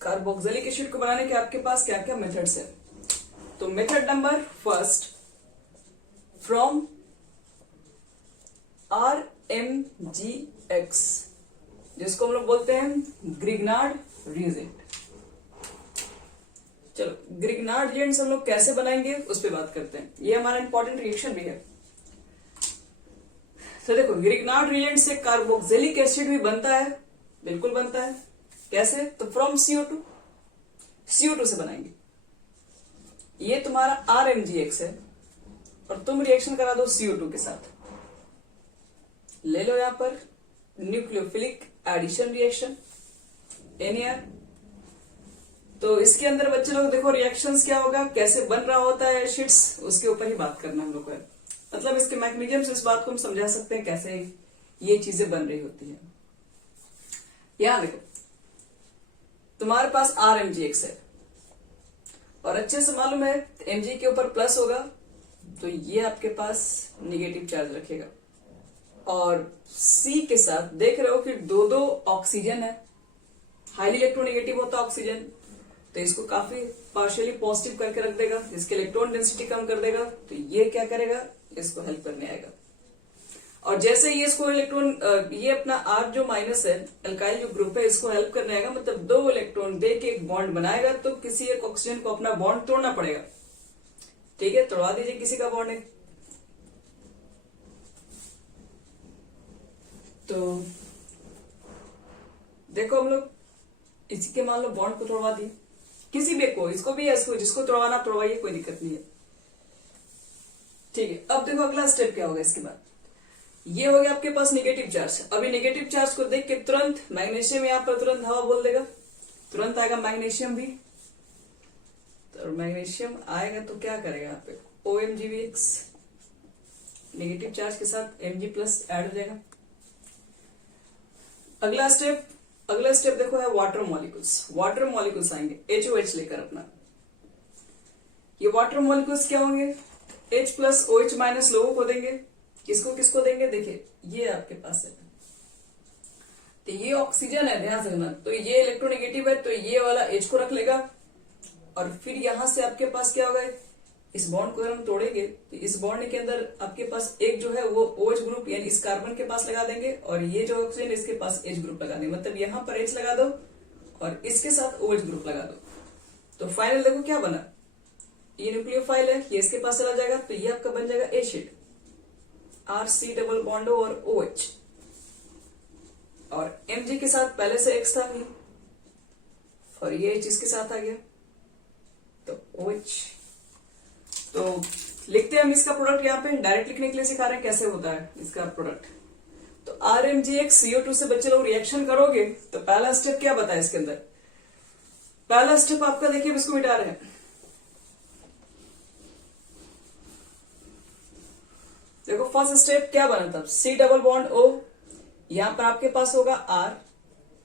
Carboxylic acid को बनाने के आपके पास क्या क्या मेथड्स है। तो method number first, from RMGX, जिसको हम लोग बोलते हैं ग्रिग्नार्ड रिएजेंट। चलो ग्रिग्नार्ड रिएजेंट हम लोग कैसे बनाएंगे उस पर बात करते हैं। ये हमारा इंपॉर्टेंट रिएक्शन भी है। तो देखो ग्रिग्नार्ड रिएजेंट से कार्बोक्सिलिक एसिड भी बनता है, बिल्कुल बनता है। कैसे? तो फ्रॉम CO2 से बनाएंगे। ये तुम्हारा RMGX है और तुम रिएक्शन करा दो CO2 के साथ। ले लो यहां पर न्यूक्लियोफिलिक एडिशन रिएक्शन NAR। तो इसके अंदर बच्चे लोग देखो रिएक्शंस क्या होगा, कैसे बन रहा होता है एसिड्स, उसके ऊपर ही बात करना हम लोग को है। मतलब इसके मैकेनिज्म से इस बात को हम समझा सकते हैं कैसे ये चीजें बन रही होती है। यहां देखो तुम्हारे पास RMGX है और अच्छे से मालूम है Mg के ऊपर प्लस होगा तो ये आपके पास निगेटिव चार्ज रखेगा। और C के साथ देख रहे हो कि दो दो ऑक्सीजन है, हाईली इलेक्ट्रोनेगेटिव होता है ऑक्सीजन, तो इसको काफी पार्शियली पॉजिटिव करके रख देगा, इसके इलेक्ट्रॉन डेंसिटी कम कर देगा। तो ये क्या करेगा, इसको हेल्प करने आएगा। और जैसे ये इसको इलेक्ट्रॉन ये अपना R जो माइनस है, अल्काइल जो ग्रुप है, इसको हेल्प करने आएगा। मतलब दो इलेक्ट्रॉन दे के एक बॉन्ड बनाएगा तो किसी एक ऑक्सीजन को अपना बॉन्ड तोड़ना पड़ेगा। ठीक है, तोड़वा दीजिए किसी का बॉन्ड है। तो देखो हम लोग इसी के मान लो बॉन्ड को तोड़वा दिए, किसी भी को, इसको भी इसको जिसको तोड़वाना तोड़वाइए, कोई दिक्कत नहीं है। ठीक है, अब देखो अगला स्टेप क्या होगा इसके बाद। ये हो गया आपके पास नेगेटिव चार्ज। अभी नेगेटिव चार्ज को देख के तुरंत मैग्नीशियम यहां पर तुरंत हवा बोल देगा, तुरंत आएगा मैग्नीशियम भी। तो मैग्नीशियम आएगा तो क्या करेगा यहाँ पे OMgVX, नेगेटिव चार्ज के साथ Mg प्लस एड हो जाएगा। अगला स्टेप देखो है वाटर मॉलिक्यूल्स। वाटर मॉलिक्यूल्स आएंगे HOH लेकर अपना। ये वाटर मॉलिक्यूल्स क्या होंगे, H प्लस OH माइनस लोगों को देंगे। किसको देंगे, देखिए ये आपके पास है, तो ये ऑक्सीजन है, ध्यान से रखना। तो ये इलेक्ट्रोनेगेटिव है तो ये वाला H को रख लेगा। और फिर यहां से आपके पास क्या होगा, इस बॉन्ड को अगर हम तोड़ेंगे तो इस बॉन्ड के अंदर आपके पास एक जो है वो OH ग्रुप यानी इस कार्बन के पास लगा देंगे और ये जो ऑक्सीजन इसके पास H ग्रुप लगा देंगे। मतलब यहाँ पर H लगा दो और इसके साथ OH ग्रुप लगा दो। तो फाइनल देखो क्या बना, ये न्यूक्लियोफाइल है, ये इसके पास चला जाएगा तो ये आपका बन जाएगा एसिड RC डबल बॉन्ड और OH। और Mg के साथ पहले से X था ही और ये H इसके साथ आ गया तो OH। तो लिखते हैं हम इसका प्रोडक्ट, यहाँ पे डायरेक्ट लिखने के लिए सिखा रहे हैं कैसे होता है इसका प्रोडक्ट। तो RMGX CO2 से बच्चे लोग रिएक्शन करोगे तो पहला स्टेप क्या बताया इसके अंदर। पहला स्टेप आपका देखिए, इसको मिटा रहे हैं। देखो फर्स्ट स्टेप क्या बना था, C डबल बॉन्ड O, यहां पर आपके पास होगा R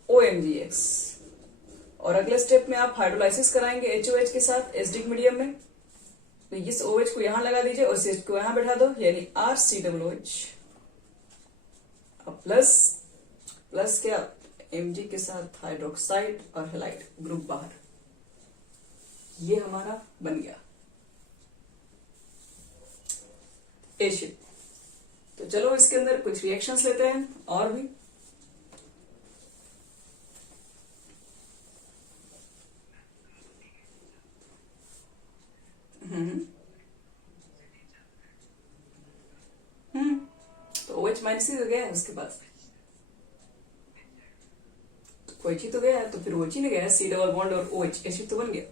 OMGX। और अगले स्टेप में आप हाइड्रोलाइसिस कराएंगे HOH के साथ एसिडिक मीडियम में। तो इस OH को यहां लगा दीजिए और CH को यहां बैठा दो, यानी RCOOH। अब प्लस क्या, Mg के साथ हाइड्रोक्साइड और हैलाइड ग्रुप बाहर, ये हमारा बन गया एसिड। तो चलो इसके अंदर कुछ रिएक्शंस लेते हैं और भी। तो OH माइनस ही तो गया है उसके पास, तो कोई चीज तो गया है, तो फिर OH ही नहीं गया है, C डबल बॉन्ड और OH एसिड तो बन गया।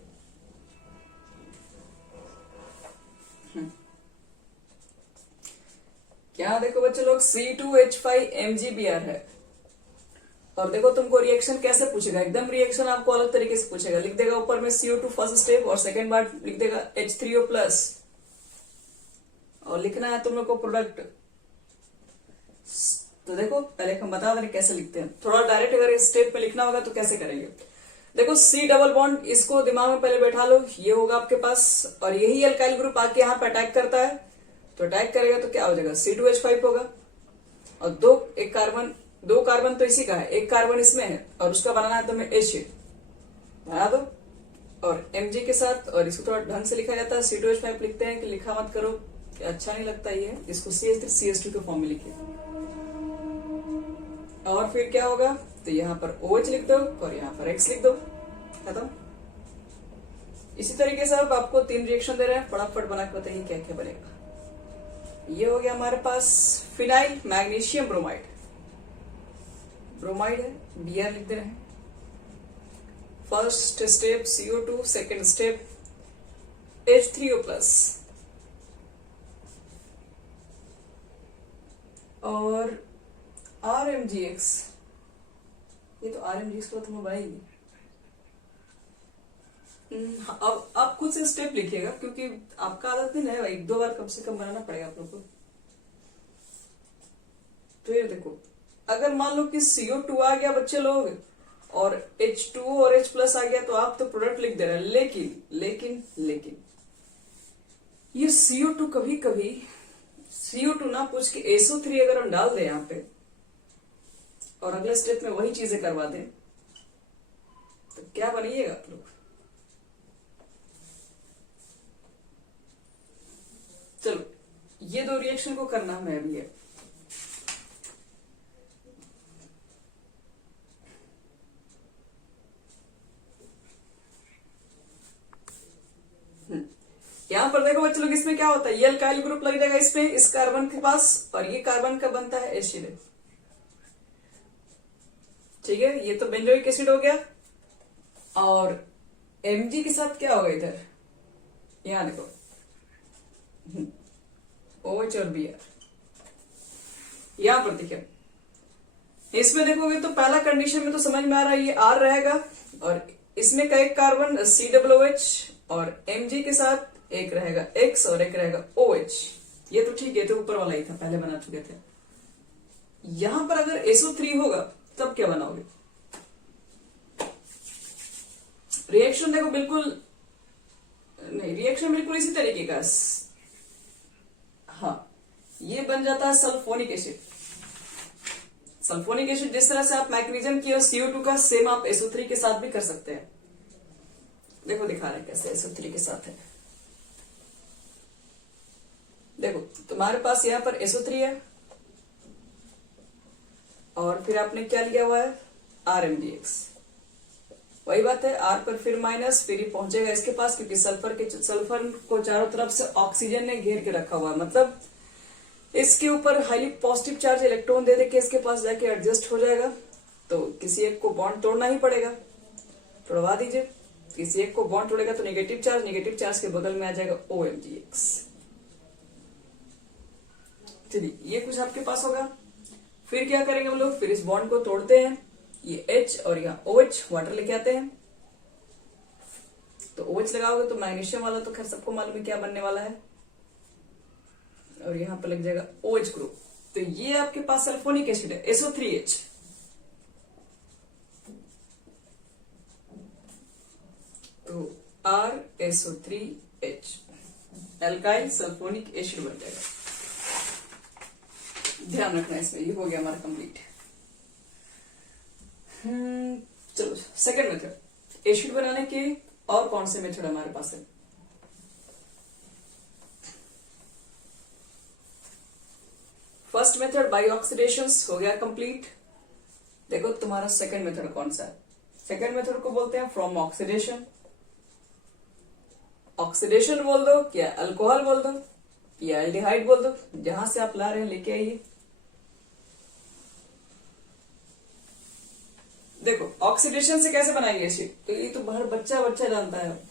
क्या देखो बच्चे लोग C2H5MgBr है। और देखो तुमको रिएक्शन कैसे पूछेगा, एकदम रिएक्शन आपको अलग तरीके से पूछेगा। लिख देगा ऊपर में CO2 फर्स्ट स्टेप और सेकेंड बार लिख देगा H3O प्लस, और लिखना है तुम लोग को प्रोडक्ट। तो देखो पहले हम बता दें कैसे लिखते हैं, थोड़ा डायरेक्ट अगर इस स्टेप में लिखना होगा तो कैसे करेंगे। देखो C डबल बॉन्ड, इसको दिमाग में पहले बैठा लो, ये होगा आपके पास और यही अल्काइल ग्रुप आके यहाँ पे अटैक करता है। तो अटैक करेगा तो क्या हो जाएगा, C2H5 होगा। और दो कार्बन तो इसी का है, एक कार्बन इसमें है और उसका बनाना है तुम्हें एसिड। बना दो। और Mg के साथ, और इसको थोड़ा ढंग से लिखा जाता है, C2H5 लिखते हैं कि लिखा मत करो कि अच्छा नहीं लगता ये, इसको CH3CH2 के फॉर्म में लिखिए। और फिर क्या होगा, तो यहाँ पर OH लिख दो और यहाँ पर X लिख दो, खत्म। इसी तरीके से अब आपको 3 रिएक्शन दे रहे हैं, फटाफट बना के बताइए क्या क्या बनेगा। ये हो गया हमारे पास फिनाइल मैग्नीशियम ब्रोमाइड, ब्रोमाइड है, Br लिख दे रहे हैं। First step CO2, second step H3O+, और RMGX, ये तो RMGX को तो मैं बनाएंगे। अब आप खुद से स्टेप लिखिएगा, क्योंकि आपका आदत नहीं है, 1-2 बार कम से कम बनाना पड़ेगा आप लोग को। तो ये देखो, अगर मान लो कि CO2 आ गया बच्चे लोग, और H2O और H+ आ गया, तो आप तो प्रोडक्ट लिख दे रहे हैं। लेकिन ये CO2 कभी कभी CO2 ना पूछ के SO3 अगर हम डाल दें यहाँ पे, और अगले स्टेप में वही चीजें करवा दें, तो क्या बनिएगा आप लोग। चलो, ये 2 रिएक्शन को करना हमें अभी है। यहां पर देखो बच्चे लोग, इसमें क्या होता है, ये अल्काइल ग्रुप लग जाएगा इसमें, इस कार्बन के पास, और ये कार्बन का बनता है एसिड। ठीक है, ये तो बेंजोइक एसिड हो गया। और Mg के साथ क्या होगा इधर, यहां देखो OH और Br, यहां पर देखिए, इसमें देखोगे तो पहला कंडीशन में तो समझ में आ रहा है, ये R रहेगा, और इसमें का एक कार्बन COOH, और Mg के साथ एक रहेगा X और एक रहेगा OH। ये तो ठीक है, तो ऊपर वाला ही था, पहले बना चुके थे। यहां पर अगर SO3 होगा तब क्या बनाओगे, रिएक्शन देखो बिल्कुल नहीं, रिएक्शन बिल्कुल इसी तरीके का। हाँ, ये बन जाता है सल्फोनिक एसिड। सल्फोनिक एसिड जिस तरह से आप मैग्नीशियम की और CO2 का, सेम आप SO3 के साथ भी कर सकते हैं। देखो दिखा रहे हैं कैसे SO3 के साथ है। देखो तुम्हारे पास यहां पर SO3 है, और फिर आपने क्या लिया हुआ है, RMDX। वही बात है, R पर फिर माइनस, फिर ही पहुंचेगा इसके पास, क्योंकि सल्फर को चारों तरफ से ऑक्सीजन ने घेर के रखा हुआ है, मतलब इसके ऊपर हाईली पॉजिटिव चार्ज इलेक्ट्रॉन दे के इसके पास जाके एडजस्ट हो जाएगा। तो किसी एक को बॉन्ड तोड़ना ही पड़ेगा, तोड़वा दीजिए। किसी एक को बॉन्ड तोड़ेगा तो नेगेटिव चार्ज के बगल में आ जाएगा OMGX। चलिए, ये कुछ आपके पास होगा। फिर क्या करेंगे हम लोग, फिर इस बॉन्ड को तोड़ते हैं, ये H और यहाँ OH, वाटर लेके आते हैं। तो OH लगाओगे तो मैग्नीशियम वाला तो खैर सबको मालूम है क्या बनने वाला है, और यहाँ पर लग जाएगा OH ग्रुप। तो ये आपके पास सल्फोनिक एसिड है, SO3H। तो RSO3H एल्काइल सल्फोनिक एसिड बन जाएगा। ध्यान रखना इसमें। ये हो गया हमारा कंप्लीट। चलो, सेकंड मेथड, एसिड बनाने के और कौन से मेथड हमारे पास है। फर्स्ट मेथड बाई ऑक्सीडेशन हो गया कंप्लीट। देखो तुम्हारा सेकंड मेथड कौन सा है। सेकंड मेथड को बोलते हैं फ्रॉम ऑक्सीडेशन। ऑक्सीडेशन बोल दो, या अल्कोहल बोल दो, या एल्डिहाइड बोल दो, जहां से आप ला रहे हैं लेके आइए। देखो ऑक्सीडेशन से कैसे बनाएंगे एसिड, तो ये तो हर बच्चा जानता है,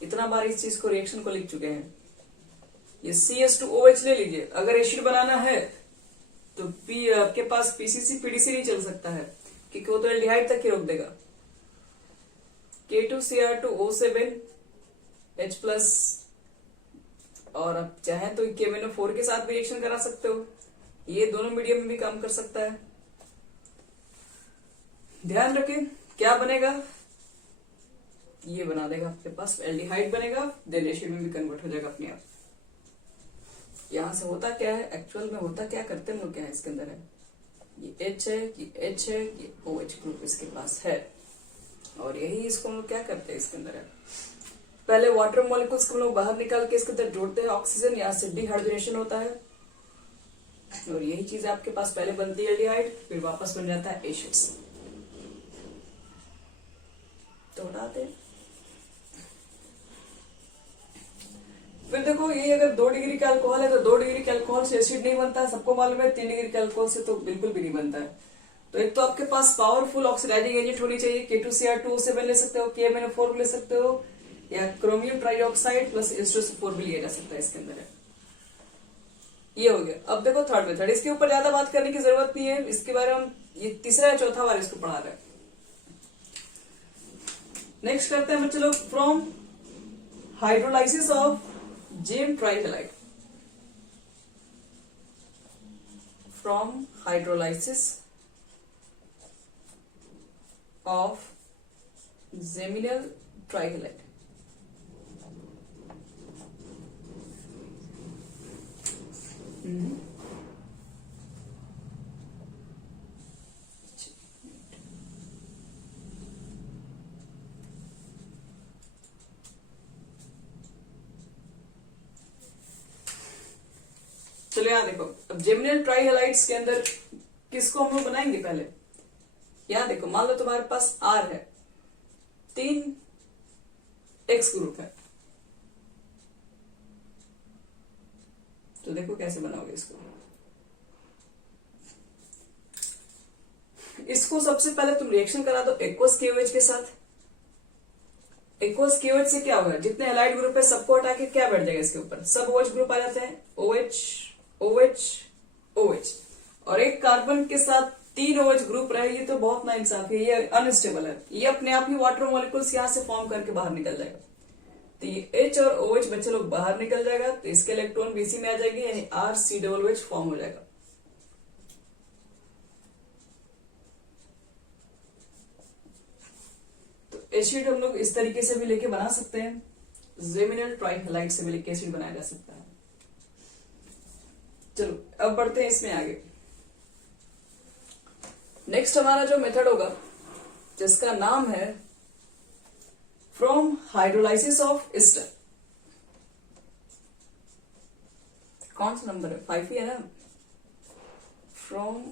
इतना बार इस चीज को रिएक्शन को लिख चुके हैं। ये CH2OH ले लीजिए। अगर एसिड बनाना है तो आपके पास PCC PDC नहीं चल सकता है, क्योंकि वो तो एल्डिहाइड तक ही रोक देगा। K2Cr2O7H+, और आप चाहें तो KMnO4 के साथ भी रिएक्शन करा सकते हो। ये दोनों मीडियम में भी काम कर सकता है। ध्यान रखें क्या बनेगा, ये बना देगा आपके पास एल्डिहाइड बनेगा, देन एसिड में भी कन्वर्ट हो जाएगा अपने आप। यहां से होता क्या है, एक्चुअल में होता क्या करते हैं लोग, क्या है इसके अंदर है, ये H है, ये H है, ये OH ग्रुप इसके पास है। और यही इसको हम लोग क्या करते हैं इसके अंदर है, पहले वाटर मॉलिक्यूल्स को हम लोग बाहर निकाल के इसके अंदर जोड़ते हैं ऑक्सीजन, यहाँ से डिहाइड्रेशन होता है और यही चीज आपके पास पहले बनती है एल्डिहाइड, फिर वापस बन जाता है एसिड्स। तो हटाते हैं। फिर देखो ये अगर 2 डिग्री का अल्कोहल है तो 2 डिग्री के अल्कोहल से एसिड नहीं बनता, सबको मालूम है। 3 डिग्री के अल्कोहल से तो बिल्कुल भी नहीं बनता है। तो एक तो आपके पास पावरफुल ऑक्सीडाइजिंग एजेंट होनी चाहिए, K2Cr2O7 ले सकते हो, KMnO4 ले सकते हो, या क्रोमियम ट्राइऑक्साइड प्लस H2SO4 भी लिया जा सकता है इसके अंदर। ये हो गया। अब देखो थर्ड मेथड, इसके ऊपर ज्यादा बात करने की जरूरत नहीं है, इसके बारे में हम ये तीसरा या चौथा बार इसको पढ़ा रहे हैं। नेक्स्ट करते हैं बच्चे लोग from hydrolysis of gem trihalide. From hydrolysis of geminal trihalide. चलो यहां देखो, अब जेमिनल ट्राइहेलाइड्स के अंदर किसको हम लोग बनाएंगे पहले। यहां देखो, मान लो तुम्हारे पास R है, 3 X ग्रुप है, तो देखो कैसे बनाओगे इसको। इसको सबसे पहले तुम रिएक्शन करा दो एक्वस KOH के साथ। एक्वस KOH से क्या होगा, जितने एलाइड ग्रुप है सबको हटा के क्या बैठ जाएगा इसके ऊपर, सब OH ग्रुप आ जाते हैं, OH OH OH, और एक कार्बन के साथ 3 OH ग्रुप रहे, ये तो बहुत नाइंसाफी है, ये अनस्टेबल है, ये अपने आप ही वाटर मॉलिक्यूल्स यहां से फॉर्म करके बाहर निकल जाएगा। तो ये H और OH बच्चे लोग बाहर निकल जाएगा, तो इसके इलेक्ट्रॉन BC में आ जाएगी, यानी RCOOH फॉर्म हो जाएगा। तो एसिड हम लोग इस तरीके से भी लेके बना सकते हैं, जेमिनल ट्राइहेलाइड से भी लेके एसिड बनाया जा सकता है। चलो अब बढ़ते हैं इसमें आगे। नेक्स्ट हमारा जो मेथड होगा, जिसका नाम है फ्रॉम हाइड्रोलाइसिस ऑफ एस्टर। कौन सा नंबर है, 5 ही है ना। From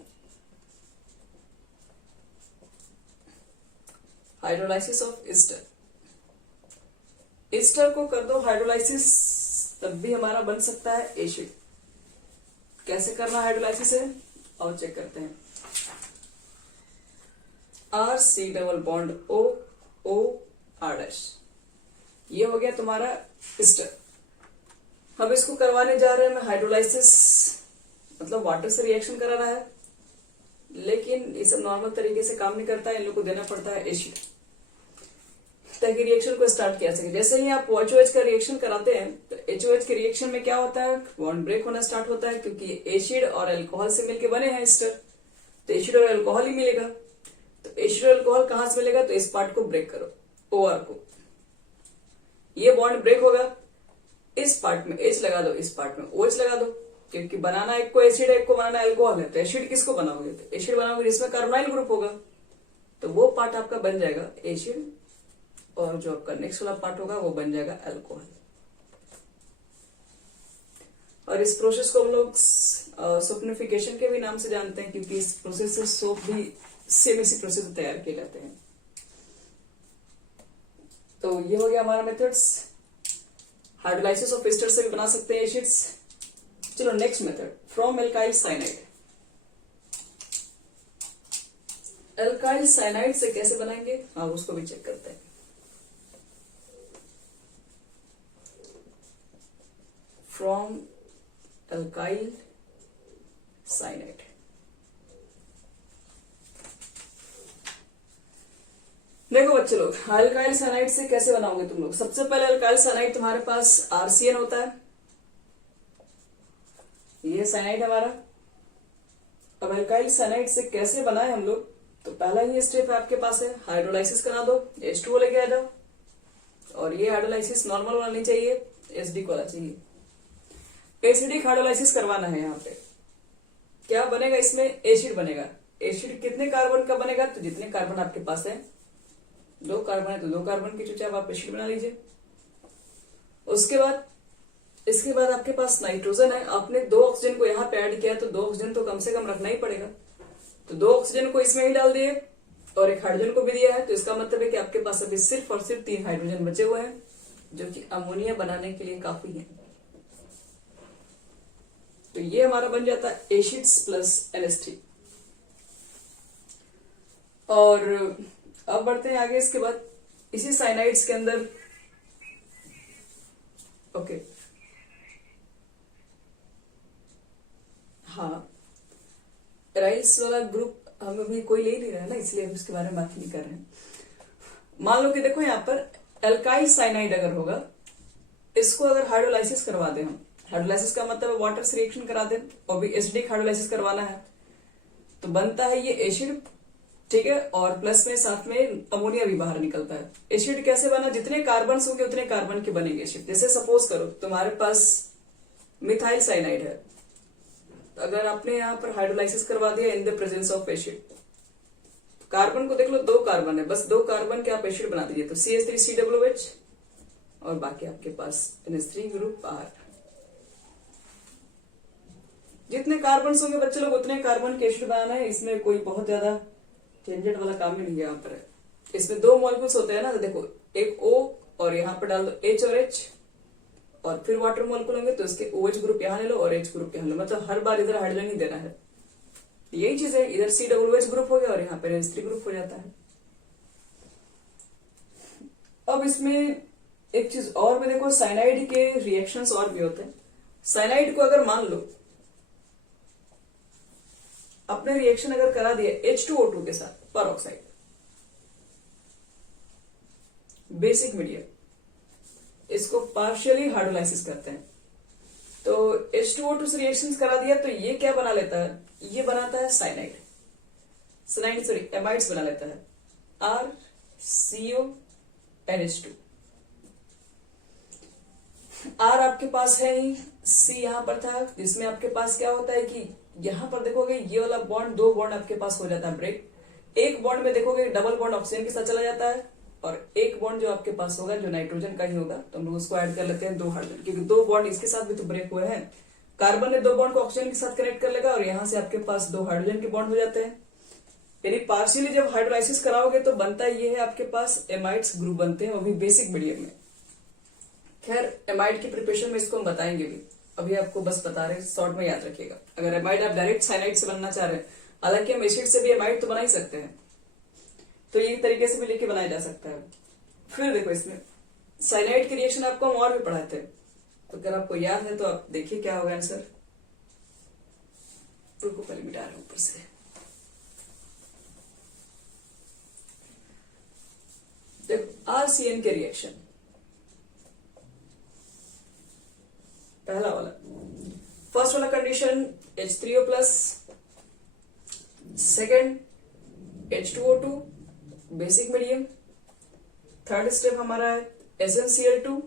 hydrolysis of ester. Ester को कर दो हाइड्रोलाइसिस, तब भी हमारा बन सकता है एसिड। कैसे करना हाइड्रोलाइसिस है, और चेक करते हैं। RC double bond O R', ये हो गया तुम्हारा एस्टर। हम इसको करवाने जा रहे हैं मैं हाइड्रोलाइसिस, मतलब वाटर से रिएक्शन कराना है, लेकिन ये सब नॉर्मल तरीके से काम नहीं करता है, इन लोग को देना पड़ता है एसिड ताकि रिएक्शन को स्टार्ट किया सके। जैसे ही आप OH का रिएक्शन कराते हैं तो HOH के रिएक्शन में क्या होता है, बॉन्ड ब्रेक होना स्टार्ट होता है, क्योंकि एसिड और अल्कोहल से मिलकर बने हैं एस्टर, तो एसिड और अल्कोहल ही मिलेगा। तो एसिड और अल्कोहल कहां से मिलेगा, तो इस पार्ट को ब्रेक करो, OR को, ये बॉन्ड ब्रेक होगा, इस पार्ट में H लगा दो, इस पार्ट में OH लगा दो, क्योंकि बनाना एक को एसिड है, एक को बनाना अल्कोहल है। तो एसिड किसको बनाओगे, तो एसिड बनाओगे जिसमें कार्बोनाइल ग्रुप होगा, तो वो पार्ट आपका बन जाएगा एसिड, और जो आपका नेक्स्ट वाला पार्ट होगा वो बन जाएगा अल्कोहल। और इस प्रोसेस को हम लोग सोपनिफिकेशन के भी नाम से जानते हैं, क्योंकि इस प्रोसेस से सोप भी सेम इसी प्रोसेस से तैयार किए जाते हैं। तो ये हो गया हमारा मेथड्स। हाइड्रोलाइसिस ऑफ एस्टर से भी बना सकते हैं एसिड्स। चलो next method, from alkyl cyanide. Alkyl cyanide से कैसे बनाएंगे, हाँ उसको भी चेक करते हैं। फ्रॉम एल्काइल साइनाइड, देखो बच्चे लोग, अल्काइल साइनाइड से कैसे बनाओगे तुम लोग। सबसे पहले अल्काइल साइनाइड तुम्हारे पास RCN होता है, ये साइनाइड हमारा। अब अल्काइल साइनाइड से कैसे बनाए हम लोग, तो पहला ही स्टेप आपके पास है, हाइड्रोलाइसिस करा दो, H2O लेके आ जाओ, और ये हाइड्रोलाइसिस नॉर्मल वाला नहीं चाहिए, एसिडिक वाला चाहिए। एसिडिक हाइड्रोलाइसिस करवाना है। यहाँ पे क्या बनेगा, इसमें एसिड बनेगा। एसिड कितने कार्बन का बनेगा, तो जितने कार्बन आपके पास है दो कार्बन है तो दो कार्बन की चुचाव आप एसिड बना लीजिए। उसके बाद इसके बाद आपके पास नाइट्रोजन है, आपने दो ऑक्सीजन को यहाँ पे ऐड किया तो दो ऑक्सीजन तो कम से कम रखना ही पड़ेगा, तो दो ऑक्सीजन को इसमें ही डाल दिए और एक हाइड्रोजन को भी दिया है, तो इसका मतलब है कि आपके पास अभी सिर्फ और सिर्फ 3 हाइड्रोजन बचे हुए हैं जो कि अमोनिया बनाने के लिए काफी है। तो ये हमारा बन जाता है एसिड्स प्लस NH3। और अब बढ़ते हैं आगे। इसके बाद इसी साइनाइड्स के अंदर ओके हाँ, राइस वाला ग्रुप हम अभी कोई ले नहीं रहा है ना, इसलिए हम इसके बारे में बात नहीं कर रहे हैं। मान लो कि देखो यहाँ पर एल्काइल साइनाइड अगर होगा, इसको अगर हाइड्रोलाइसिस करवा दें हम, हाइड्रोलाइसिस का मतलब वाटर से रिएक्शन करा दें और भी एसिडिक हाइड्रोलाइसिस करवाना है, तो बनता है ये एसिड, ठीक है, और प्लस में साथ में अमोनिया भी बाहर निकलता है। एसिड कैसे बना, जितने कार्बन होंगे उतने कार्बन के बनेंगे एसिड। जैसे सपोज करो तुम्हारे पास मिथाइल साइनाइड है, तो अगर आपने यहाँ पर हाइड्रोलाइसिस करवा दिया in the presence of acid, carbon को देख लो, 2 कार्बन है, बस 2 कार्बन के आप एसिड बना दीजिए, तो CH3COOH और बाकी आपके पास NH3 ग्रुप R। जितने कार्बन होंगे बच्चे लोग उतने कार्बन के एसिड बनाना है, इसमें कोई बहुत ज्यादा झंझट वाला काम ही नहीं है यहाँ पर। इसमें 2 मॉलिक्यूल्स होते हैं ना, तो देखो एक O और यहाँ पर डाल दो H और H, और फिर वाटर मॉलिक्यूल होंगे तो इसके OH ग्रुप यहाँ ले लो और H ग्रुप यहाँ ले लो, मतलब हर बार इधर हाइड्रोजन ही देना है। यही चीज है, इधर COOH ग्रुप हो गया और यहाँ पर NH3 ग्रुप हो जाता है। अब इसमें एक चीज और भी देखो, साइनाइड के रिएक्शंस और भी होते हैं। साइनाइड को अगर मान लो अपने रिएक्शन अगर करा दिया H2O2 के साथ परऑक्साइड, बेसिक मीडियम, इसको पार्शियली हाइड्रोलाइसिस करते हैं, तो H2O2 से रिएक्शन करा दिया तो ये क्या बना लेता है, ये बनाता है साइनाइड, एमाइड्स बना लेता है RCONH2। R आपके पास है ही, C यहां पर था, जिसमें आपके पास क्या होता है कि यहां पर देखोगे ये वाला बॉन्ड, 2 बॉन्ड आपके पास हो जाता है ब्रेक। एक बॉन्ड में देखोगे डबल बॉन्ड ऑक्सीजन के साथ चला जाता है, और एक बॉन्ड जो आपके पास होगा जो नाइट्रोजन का ही होगा, तो हम लोग उसको ऐड कर लेते हैं 2 हाइड्रोजन, क्योंकि 2 बॉन्ड इसके साथ भी तो ब्रेक हुए हैं। कार्बन ने 2 बॉन्ड को ऑक्सीजन के साथ कनेक्ट कर लेगा और यहां से आपके पास 2 हाइड्रोजन के बॉन्ड हो जाते हैं। यानी पार्शियली जब हाइड्रोलाइसिस कराओगे तो बनता ये है आपके पास एमाइड्स ग्रुप बनते हैं, वो भी बेसिक मीडियम में। खैर एमाइड की प्रिपरेशन में इसको हम बताएंगे भी, अभी आपको बस बता रहे, शॉर्ट में याद रखिएगा। अगर एमाइड आप डायरेक्ट साइनाइड से बनना चाह रहे हैं, हालांकि हम एसिड से भी एमाइड तो बना ही सकते हैं, तो ये तरीके से भी लेके बनाया जा सकता है। फिर देखो इसमें साइनाइड के रिएक्शन आपको हम और भी पढ़ाते हैं, तो अगर आपको याद है तो आप देखिए क्या होगा आंसर। रुको पहले मिटा रहे ऊपर से। देखो RCN के रिएक्शन, पहला वाला, फर्स्ट वाला condition H3O plus, second H2O2 basic medium, third step हमारा है SnCl2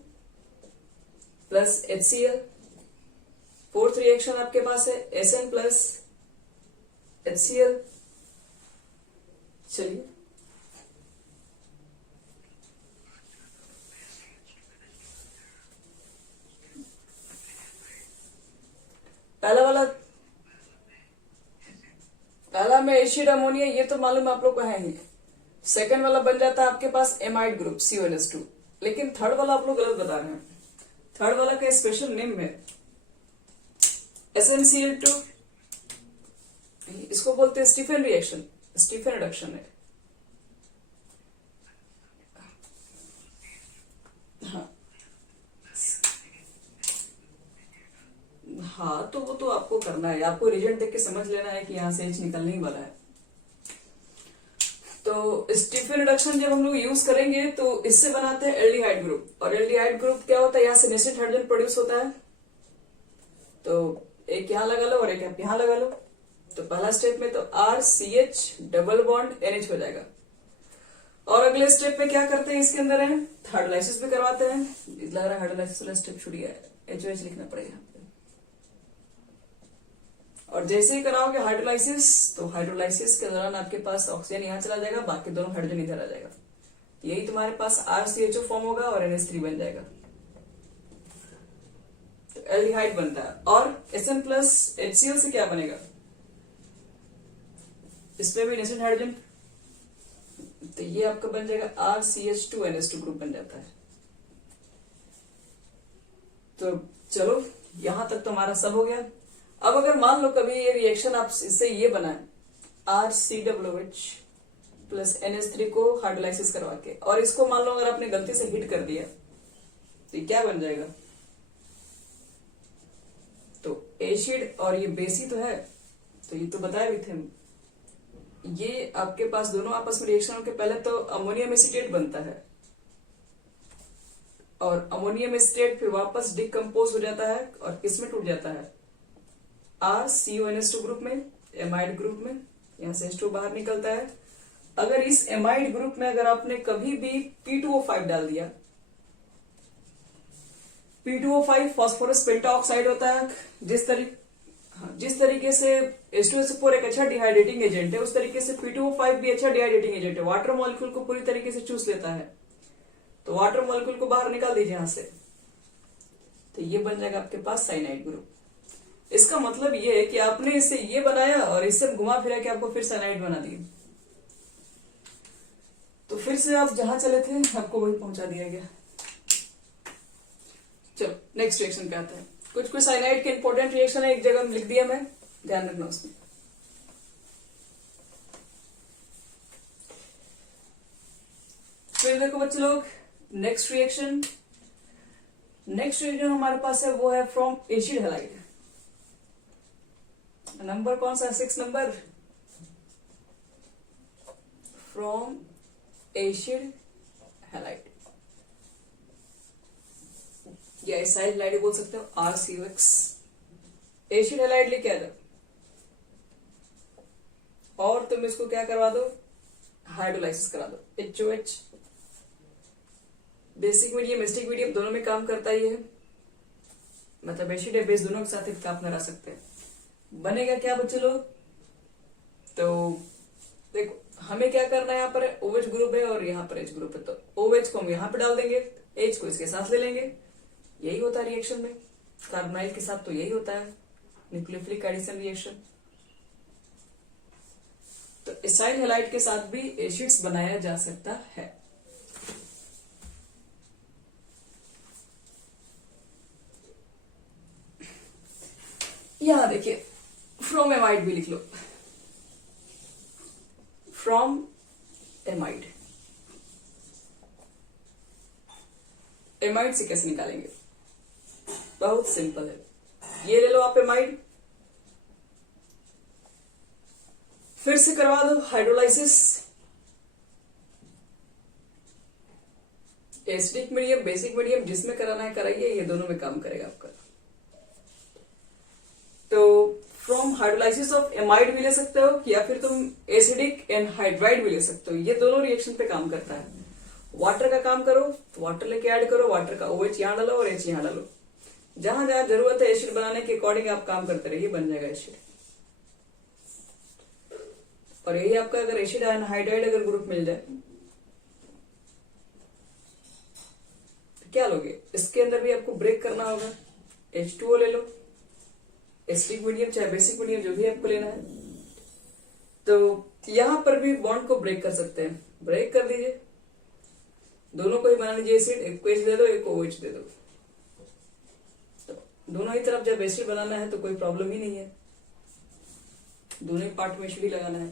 plus HCl, fourth reaction आपके पास है Sn प्लस HCl। चलिए पहला में एसिड अमोनिया, ये तो मालूम आप लोग को है ही। सेकंड वाला बन जाता है आपके पास एमाइड ग्रुप CONH2, लेकिन थर्ड वाला आप लोग गलत बता रहे हैं। थर्ड वाला का स्पेशल नेम है SnCl2, इसको बोलते हैं स्टीफन रिएक्शन, स्टीफन रिडक्शन है। हाँ तो वो तो आपको करना है, आपको रिजल्ट देख के समझ लेना है कि यहाँ से H निकलने ही वाला है। तो स्टीफन रिडक्शन जब हम लोग यूज करेंगे तो इससे बनाते हैं एल्डिहाइड ग्रुप, और एल्डिहाइड ग्रुप क्या होता है, यहाँ से नेस्टेड हाइड्रोजन प्रोड्यूस होता है, तो एक यहाँ लगा लो और एक आप यहाँ लगा लो। तो पहला स्टेप में तो RCH डबल बॉन्ड NH हो जाएगा, और अगले स्टेप में क्या करते हैं, इसके अंदर है हाइड्रोलाइसिस भी करवाते हैं। लग रहा है हाइड्रोलाइसिस वाला स्टेप छूट गया है, HOH लिखना पड़ेगा। और जैसे ही कराओगे हाइड्रोलाइसिस, तो हाइड्रोलाइसिस के दौरान आपके पास ऑक्सीजन यहाँ चला जाएगा, बाकी दोनों हाइड्रोजन इधर आ जाएगा। यही तुम्हारे पास RCHO फॉर्म होगा और NH3 बन जाएगा, तो एल्डिहाइड बनता है। और Sn प्लस HCl से क्या बनेगा, इसमें भी नेसेंट हाइड्रोजन, तो ये आपका बन जाएगा RCH2NH2 ग्रुप बन जाता है। तो चलो यहां तक तो हमारा सब हो गया। अब अगर मान लो कभी ये रिएक्शन आप इससे ये बनाए RCOOH प्लस NH3 को हाइड्रोलाइसिस करवा के, और इसको मान लो अगर आपने गलती से हिट कर दिया तो ये क्या बन जाएगा, तो एसिड और ये बेसी तो है, तो ये तो बताए भी थे हम। ये आपके पास दोनों आपस में रिएक्शन के पहले तो अमोनियम एसीटेट बनता है, और अमोनियम एसीटेट फिर वापस डिकम्पोज हो जाता है और किसमें टूट जाता है, RCONH2 ग्रुप में, एमाइड ग्रुप में, यहां से H2 बाहर निकलता है। अगर इस एमाइड ग्रुप में अगर आपने कभी भी P2O5 डाल दिया, P2O5 फास्फोरस पेंटा ऑक्साइड होता है, जिस तरीके से H2SO4 एक अच्छा डिहाइड्रेटिंग एजेंट है, उस तरीके से P2O5 भी अच्छा डिहाइड्रेटिंग एजेंट है, वाटर मॉलिक्यूल को पूरी तरीके से चूस लेता है। तो वाटर मॉलिक्यूल को बाहर निकाल दीजिए यहां से, तो ये बन जाएगा आपके पास साइनाइड ग्रुप। इसका मतलब ये है कि आपने इससे ये बनाया और इससे घुमा फिरा के आपको फिर साइनाइड बना दिया, तो फिर से आप जहां चले थे आपको वही पहुंचा दिया गया। चलो नेक्स्ट रिएक्शन पे आते हैं। कुछ कुछ साइनाइड के इंपॉर्टेंट रिएक्शन है, एक जगह लिख दिया मैं, ध्यान रखना उसमें। फिर देखो बच्चे लोग, नेक्स्ट रिएक्शन हमारे पास है वो है फ्रॉम एसिड हैलाइड। नंबर कौन सा है, 6 नंबर, फ्रॉम एसिड हैलाइड, या एसाइल हैलाइड बोल सकते हो, RCOX। एसिड हैलाइड लेके आ जाओ और तुम इसको क्या करवा दो, हाइड्रोलाइसिस करा दो, HOH। Basic medium acidic medium दोनों में काम करता ही है, मतलब एसिड है बेस दोनों के साथ काम करा सकते हैं। बनेगा क्या बच्चे लोग, तो देखो हमें क्या करना है, यहाँ पर OH ग्रुप है और यहाँ पर H ग्रुप है, तो OH को हम यहाँ पे डाल देंगे, H को इसके साथ ले लेंगे। यही होता है रिएक्शन में, कार्बोनाइल के साथ तो यही होता है, न्यूक्लियोफिलिक एडिशन रिएक्शन। तो एसाइल हैलाइड के साथ भी एसिड्स बनाया जा सकता है। यहां देखिए फ्रॉम एमाइड भी लिख लो, फ्रॉम एमाइड। एमाइड से कैसे निकालेंगे, बहुत सिंपल है, ये ले लो आप एमाइड, फिर से करवा दो hydrolysis. Acidic medium basic medium जिसमें कराना है कराइए, ये दोनों में काम करेगा आपका। तो फ्रॉम हाइड्रोलाइसिस ऑफ एमाइड भी ले सकते हो, या फिर तुम एसिडिक एनहाइड्राइड भी ले सकते हो, ये दोनों रिएक्शन पे काम करता है। वाटर का काम करो तो वाटर लेके ऐड करो, वाटर का OH यहां डालो और H यहां डालो, जहां जहां जरूरत है एसिड बनाने के अकॉर्डिंग आप काम करते रहिए, बन जाएगा एसिड। और यही आपका अगर एसिड एनहाइड्राइड अगर ग्रुप मिल जाए तो क्या लोगे, इसके अंदर भी आपको ब्रेक करना होगा, H2O ले लो, एसिडिक मीडियम चाहे बेसिक मीडियम जो भी आपको लेना है, तो यहां पर भी बॉन्ड को ब्रेक कर सकते हैं, ब्रेक कर दीजिए, दोनों को ही बना लीजिए एसिड, एक को H दे दो एक को OH दे दो, तो दोनों ही तरफ जब एसिड बनाना है तो कोई प्रॉब्लम ही नहीं है, दोनों ही पार्ट में एसिड ही लगाना है।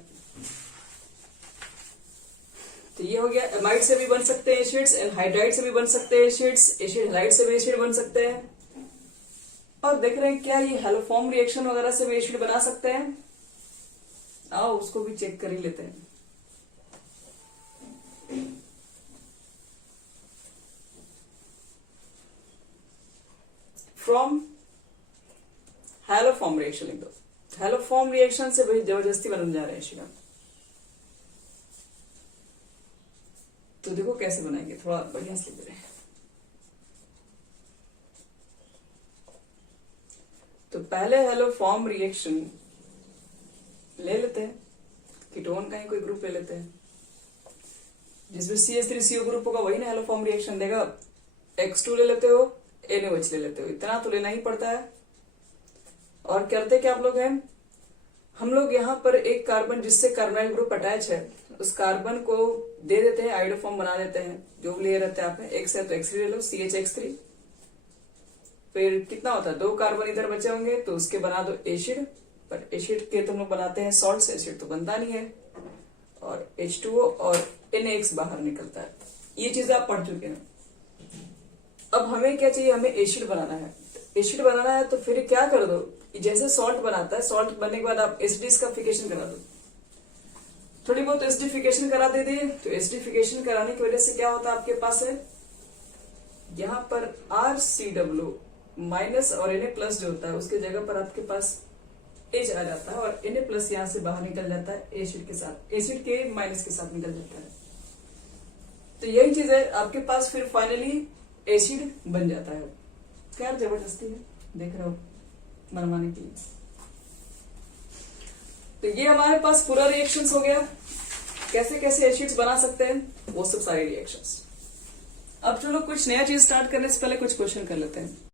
तो ये हो गया, एमाइड से भी बन सकते हैं एसिड्स, एनहाइड्राइड से भी बन सकते हैं एसिड्स, एसिड हैलाइड से भी एसिड बन सकते हैं, और देख रहे हैं क्या ये हैलोफॉर्म रिएक्शन वगैरह से भी एसिड बना सकते हैं। आओ उसको भी चेक कर ही लेते हैं। फ्रॉम हैलोफॉर्म रिएक्शन लिख दो, हैलोफॉर्म रिएक्शन से भाई जबरदस्ती बनने जा रहे हैं एसिड। तो देखो कैसे बनाएंगे, थोड़ा बढ़िया से लिख दे रहे हैं। तो पहले हैलोफॉर्म रिएक्शन ले लेते हैं, कीटोन का ही कोई ग्रुप ले लेते हैं, जिसमें CH3CO ग्रुप होगा वही ना हेलो फॉर्म रिएक्शन देगा। X2 ले लेते हो, NaOH ले लेते हो, इतना तो लेना ही पड़ता है। और करते क्या आप लोग हैं, हम लोग यहाँ पर एक कार्बन जिससे कार्बोनाइल ग्रुप अटैच है उस कार्बन को दे देते हैं, आयोडो फॉर्म बना देते हैं। जो ले रहते हैं आप X है तो X3 ले लो, CHX3। फिर कितना होता है, 2 कार्बन इधर बचे होंगे तो उसके बना दो एसिड। पर एसिड के तुम लोग बनाते हैं सॉल्ट से, एसिड तो बनता नहीं है। और H2O और NaX बाहर निकलता है। ये चीजें आप पढ़ चुके हैं। अब हमें क्या चाहिए, हमें एसिड बनाना है। एसिड बनाना है तो फिर क्या कर दो, जैसे सॉल्ट बनाता है, सॉल्ट बनने के बाद आप एसिडिफिकेशन करा दो, थोड़ी बहुत एसिडिफिकेशन करा दे दिए। तो एसिडिफिकेशन कराने की वजह से क्या होता है, आपके पास है यहाँ पर RCW माइनस और Na+ जो होता है उसके जगह पर आपके पास H आ जाता है और Na+ यहाँ से बाहर निकल जाता है एसिड के साथ, एसिड के माइनस के साथ निकल जाता है। तो यही चीज है, आपके पास फिर फाइनली एसिड बन जाता है। क्या जबरदस्ती है, देख रहे हो, मनमाने की। तो ये हमारे पास पूरा रिएक्शंस हो गया, कैसे कैसे एसिड्स बना सकते हैं वो सब सारे रिएक्शंस। अब चलो कुछ नया चीज स्टार्ट करने से पहले कुछ क्वेश्चन कर लेते हैं।